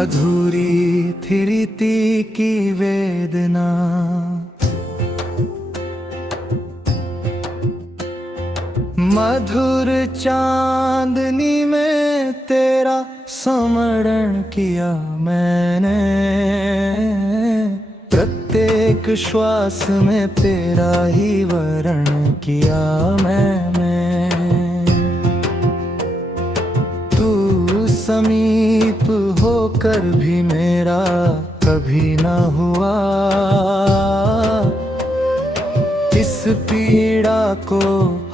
अधूरी थी रीति की वेदना, मधुर चांदनी में तेरा स्मरण किया मैंने। प्रत्येक श्वास में तेरा ही वर्ण किया मैंने। तू समीप होकर भी मेरा कभी ना हुआ, इस पीड़ा को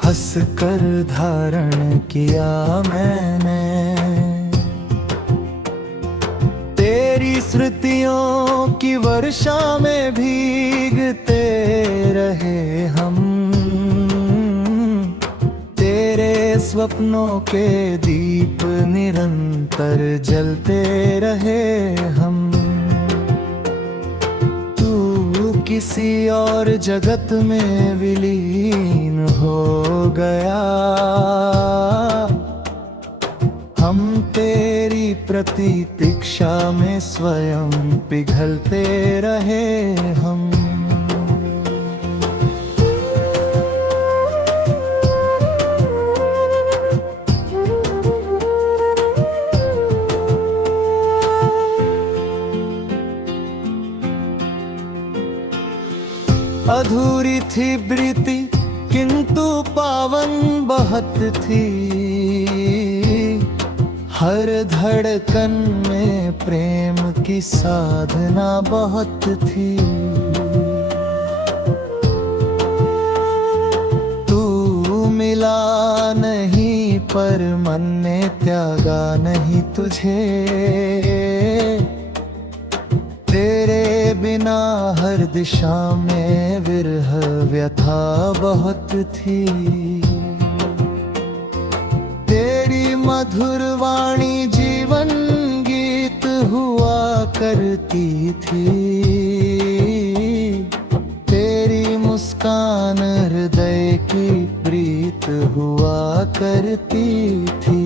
हंसकर धारण किया मैंने। तेरी स्मृतियों की वर्षा में भीगते रहे हम, तेरे स्वप्नों के दीप निरंतर जलते रहे हम। तू किसी और जगत में विलीन हो गया, हम तेरी प्रतीक्षा में स्वयं पिघलते रहे हम। अधूरी थी प्रीति किंतु पावन बहुत थी, हर धड़कन में प्रेम की साधना बहुत थी। तू मिला नहीं पर मन ने त्यागा नहीं तुझे, तेरे बिना हर दिशा में विरह व्यथा बहुत थी। तेरी मधुर वाणी जीवन गीत हुआ करती थी, तेरी मुस्कान हृदय की प्रीत हुआ करती थी।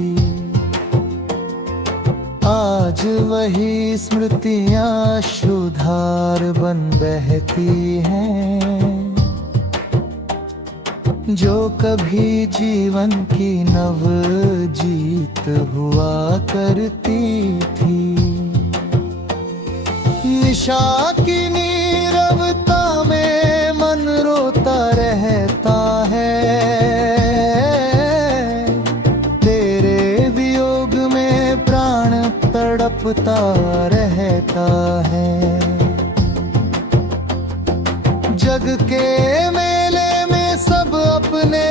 आज वही स्मृतियाँ शुधार बन बहती हैं, जो कभी जीवन की नव जीत हुआ करती थी। निशा की नीरवता में मन रोता रहता है, तड़पता रहता है। जग के मेले में सब अपने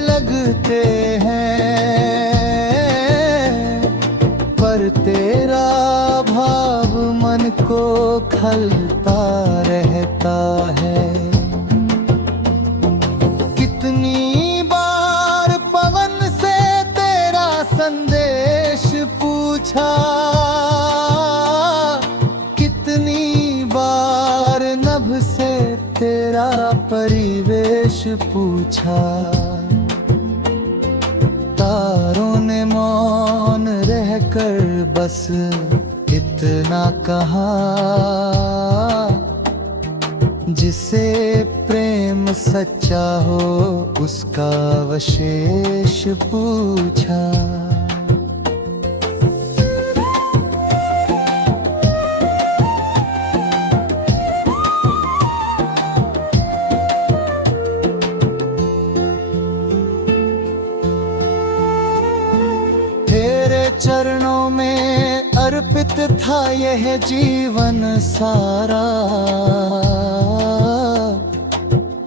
लगते हैं, पर तेरा भाव मन को खलता रहता है। कितनी बार पवन से तेरा संदेश पूछा, कितनी बार नभ से तेरा परिवेश पूछा। तारों ने मौन रहकर बस इतना कहा, जिसे प्रेम सच्चा हो उसका अवशेष पूछा। चरणों में अर्पित था यह जीवन सारा,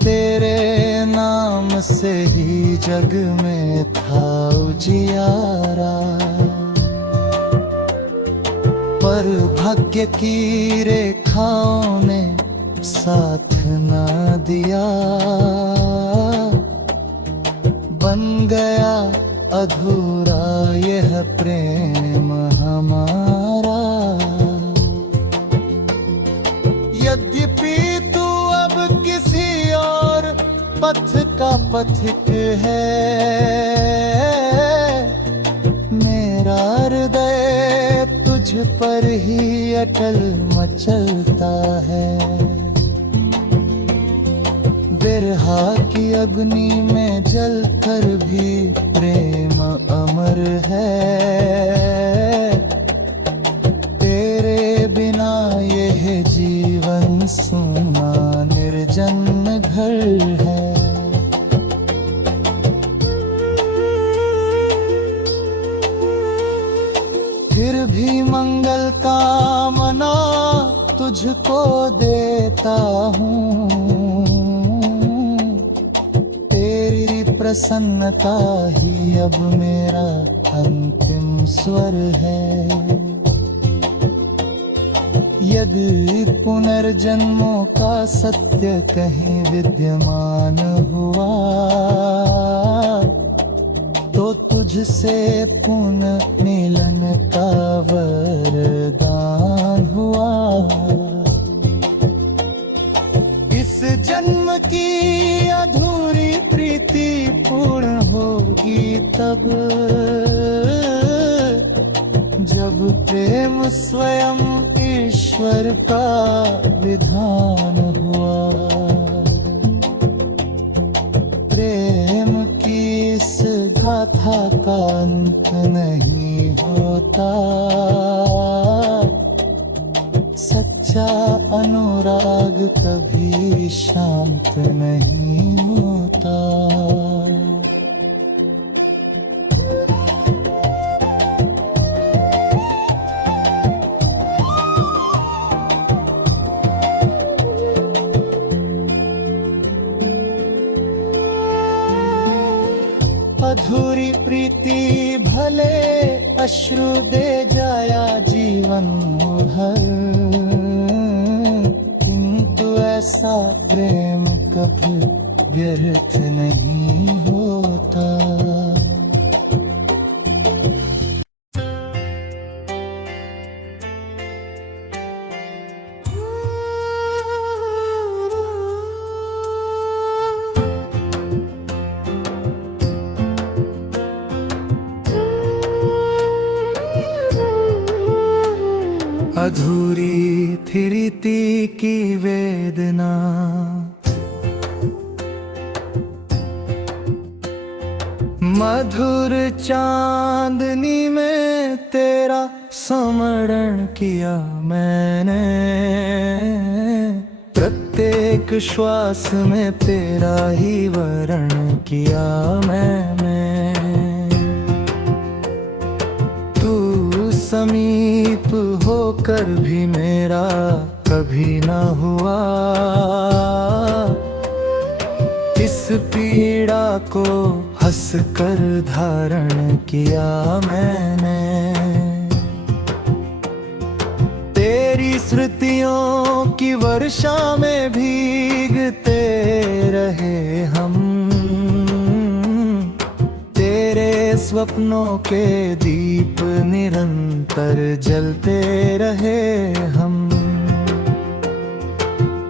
तेरे नाम से ही जग में था उजियारा। पर भाग्य की रेखाओं ने साथ न दिया, बन गया अधूरा यह प्रेम हमारा। यद्यपि तू अब किसी और पथ का पथिक है, मेरा हृदय तुझ पर ही अटल मचलता है। बिरहा की अग्नि में जलकर भी प्रेम अमर है। तेरे बिना यह जीवन सूना निर्जन घर है। फिर भी मंगल कामना तुझको देता हूँ। तेरी प्रसन्नता ही अब मेरा अंतिम स्वर है। यदि पुनर्जन्मों का सत्य कहीं विद्यमान हुआ, तो तुझसे पुनः मिलन का वरदान हुआ। इस जन्म की अधूरी प्रीति पूर्ण होगी तब, जब प्रेम स्वयं ईश्वर का विधान हुआ। प्रेम की इस गाथा का अंत नहीं होता। सच्चा अनुराग कभी शांत नहीं होता। अधूरी प्रीति भले अश्रु दे जाया जीवन भर, किंतु ऐसा प्रेम कभी व्यर्थ नहीं होता। अधूरी थी रीति की वेदना, मधुर चांदनी में तेरा स्मरण किया मैंने। प्रत्येक श्वास में तेरा ही वर्ण किया मैंने। तू समीप होकर भी मेरा कभी ना हुआ। इस पीड़ा को हंस कर धारण किया मैंने। तेरी स्मृतियों की वर्षा में भीगते रहे हम। तेरे स्वप्नों के दीप निरंतर जलते रहे हम।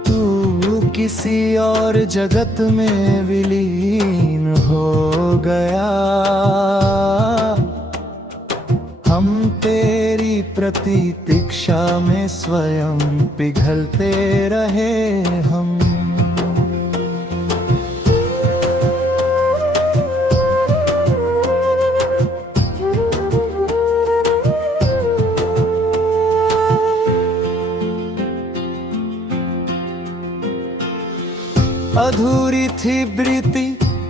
तू किसी और जगत में विलीन हो गया। हम तेरी प्रतीक्षा में स्वयं पिघलते रहे हम। अधूरी थी प्रीति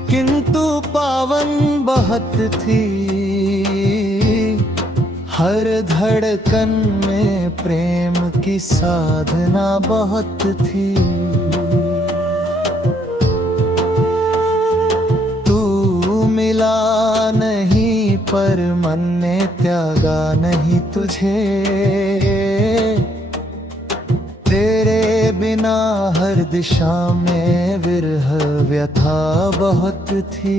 किंतु पावन बहुत थी। हर धड़कन में प्रेम की साधना बहुत थी। तू मिला नहीं पर मन ने त्यागा नहीं तुझे। तेरे बिना हर दिशा में विरह व्यथा बहुत थी।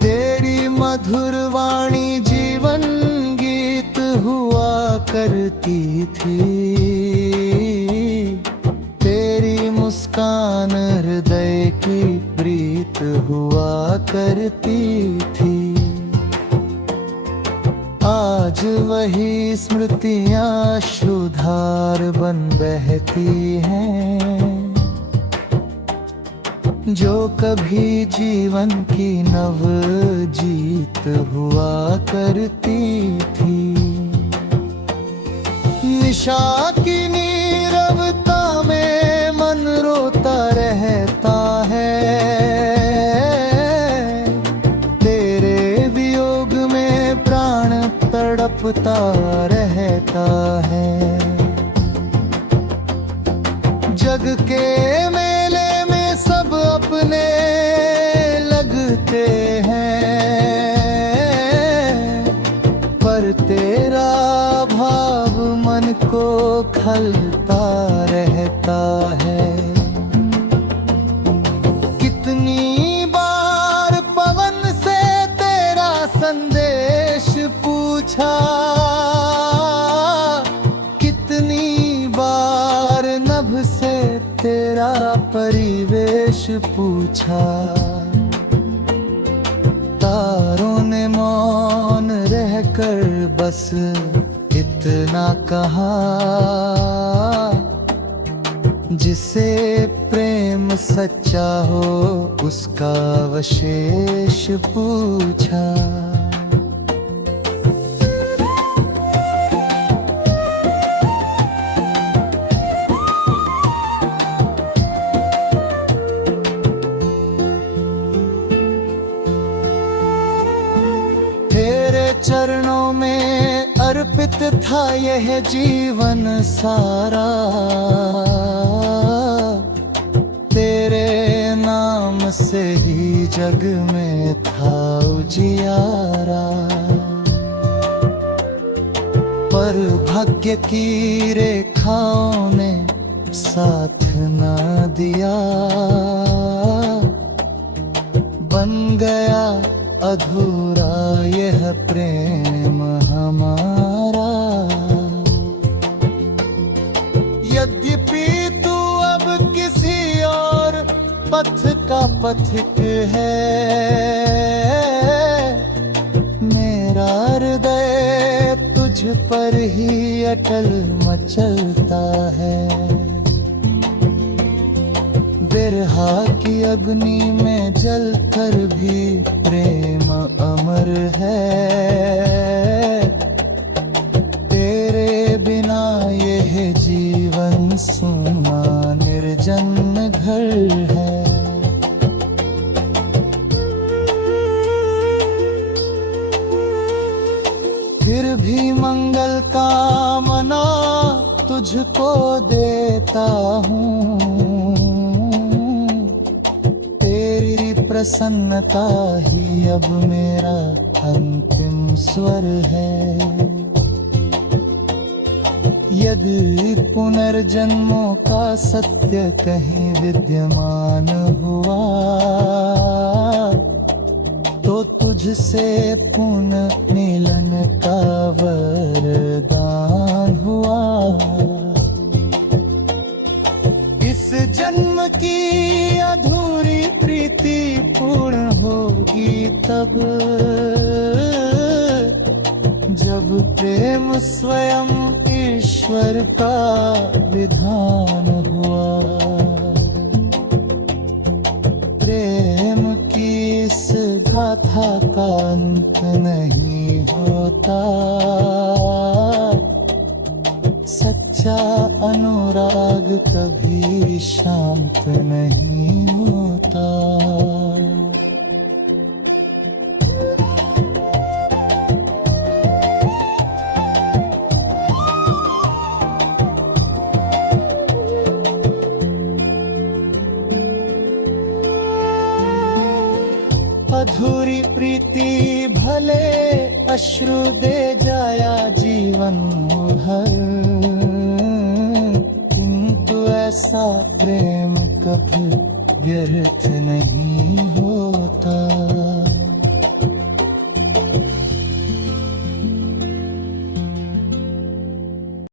तेरी मधुर वाणी जीवन गीत हुआ करती थी। तेरी मुस्कान हृदय की प्रीत हुआ करती थी। आज वही स्मृतियाँ अश्रुधार बन बहती हैं, जो कभी जीवन की नव जीत हुआ करती थी। निशा की नीरवता में मन रोता रहता है, तेरे वियोग में प्राण तड़पता रहता है। जग के मेले में सब अपने लगते हैं, पर तेरा भाव मन को खलता रहता है। कितनी बार पवन से तेरा संदेश पूछा, कितनी बार नभ से तेरा परिवेश पूछा। तारों ने मौन रहकर बस इतना कहा, जिसे प्रेम सच्चा हो उसका अवशेष पूछा। तेरे चरणों में अर्पित था यह जीवन सारा, तेरे नाम से ही जग में था उजियारा। पर भाग्य की रेखाओं ने साथ न दिया, बन गया अधूरा यह प्रेम हमारा। यद्यपि तू अब किसी और पथ का पथिक है, मेरा हृदय तुझ पर ही अटल मचलता है। बिरहा की अग्नि में जलकर भी प्रेम अमर है, तेरे बिना यह जीवन सूना निर्जन घर है। फिर भी मंगल कामना तुझको देता हूँ, प्रसन्नता ही अब मेरा अंतिम स्वर है। यदि पुनर्जन्मों का सत्य कहीं विद्यमान हुआ, तो तुझसे पुनः मिलन का वरदान हुआ। इस जन्म की अधूरी प्रीति पूर्ण होगी तब, जब प्रेम स्वयं ईश्वर का विधान हुआ। प्रेम की इस गाथा का अंत नहीं होता, सच्चा अनुराग कभी शांत नहीं होता। अधूरी प्रीति भले अश्रु दे जाया जीवन भर, किंतु ऐसा प्रेम कभी व्यर्थ नहीं